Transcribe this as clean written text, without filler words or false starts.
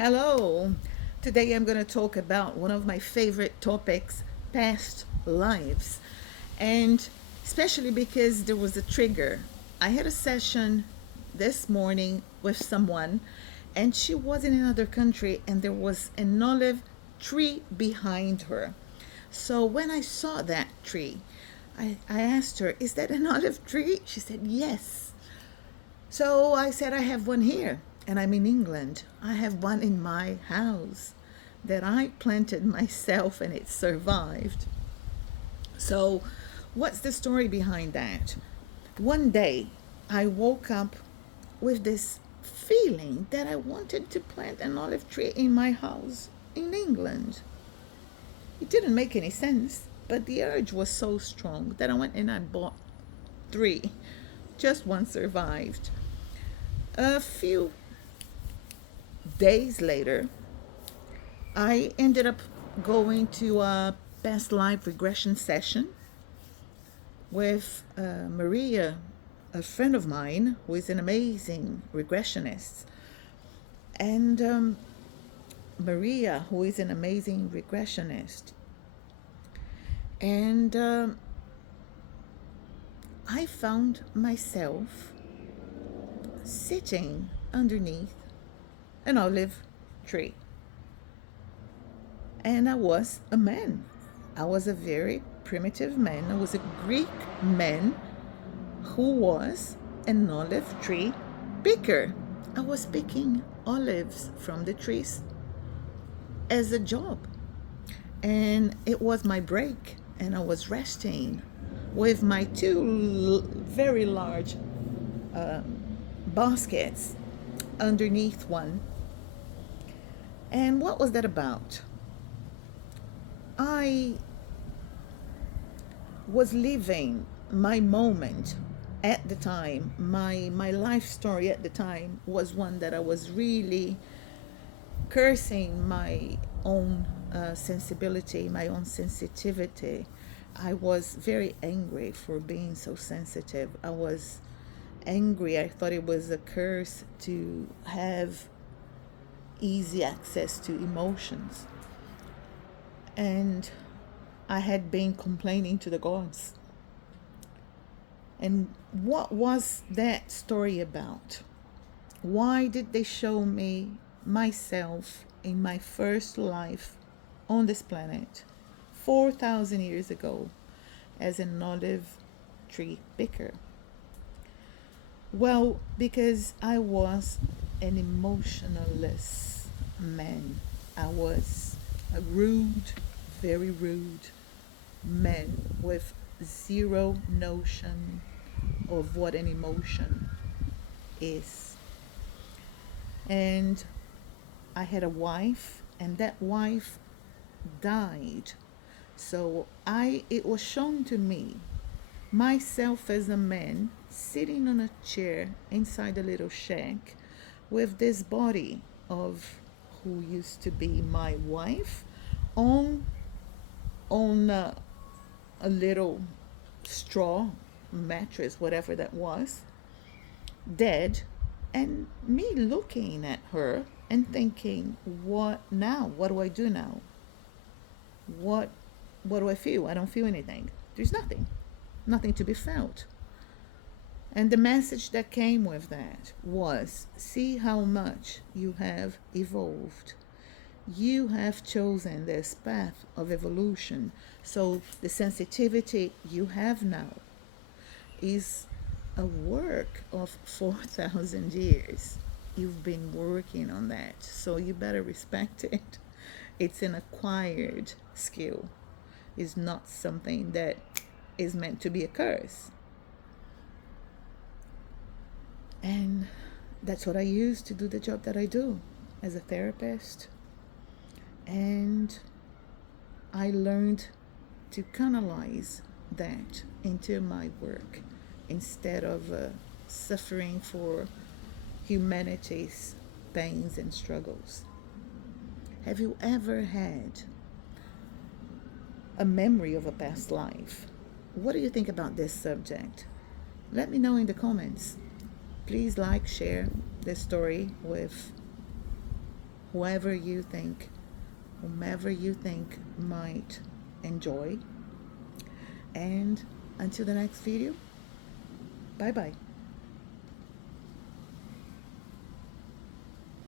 Hello. Today I'm going to talk about one of my favorite topics, past lives. And especially because there was a trigger. I had a session this morning with someone, and she was in another country, and there was an olive tree behind her. So when I saw that tree, I asked her, "Is that an olive tree?" She said, "Yes." So I said, I have one here, and I'm in England. I have one in my house that I planted myself and it survived. So, what's the story behind that? One day, I woke up with this feeling that I wanted to plant an olive tree in my house in England. It didn't make any sense, but the urge was so strong that I went and I bought three. Just one survived. A few days later, I ended up going to a past life regression session with Maria, a friend of mine who is an amazing regressionist. And Maria, who is an amazing regressionist. And I found myself sitting underneath an olive tree. And I was a man. I was a very primitive man. I was a Greek man who was an olive tree picker. I was picking olives from the trees as a job. And it was my break, and I was resting with my two very large baskets underneath one. And what was that about? I was living my moment at the time. My life story at the time was one that I was really cursing my own sensibility, my own sensitivity. I was very angry for being so sensitive. I was angry. I thought it was a curse to have easy access to emotions. And I had been complaining to the gods. And what was that story about? Why did they show me myself in my first life on this planet 4,000 years ago as an olive tree picker? Well, because I was an emotionless man. I was a rude, very rude man with zero notion of what an emotion is. And I had a wife, and that wife died. So I it was shown to me myself as a man sitting on a chair inside a little shack with this body of who used to be my wife on on a little straw mattress, whatever that was, dead, and me looking at her and thinking, what now? What do I do now? What what do I feel? I don't feel anything. There's nothing. Nothing to be felt. And the message that came with that was, see how much you have evolved. You have chosen this path of evolution. So the sensitivity you have now is a work of 4,000 years. You've been working on that. So you better respect it. It's an acquired skill. It's not something that is meant to be a curse. And that's what I use to do the job that I do as a therapist. And I learned to canalize that into my work instead of suffering for humanity's pains and struggles. Have you ever had a memory of a past life? What do you think about this subject? Let me know in the comments. Please like, share this story with whomever you think might enjoy. And until the next video, bye bye.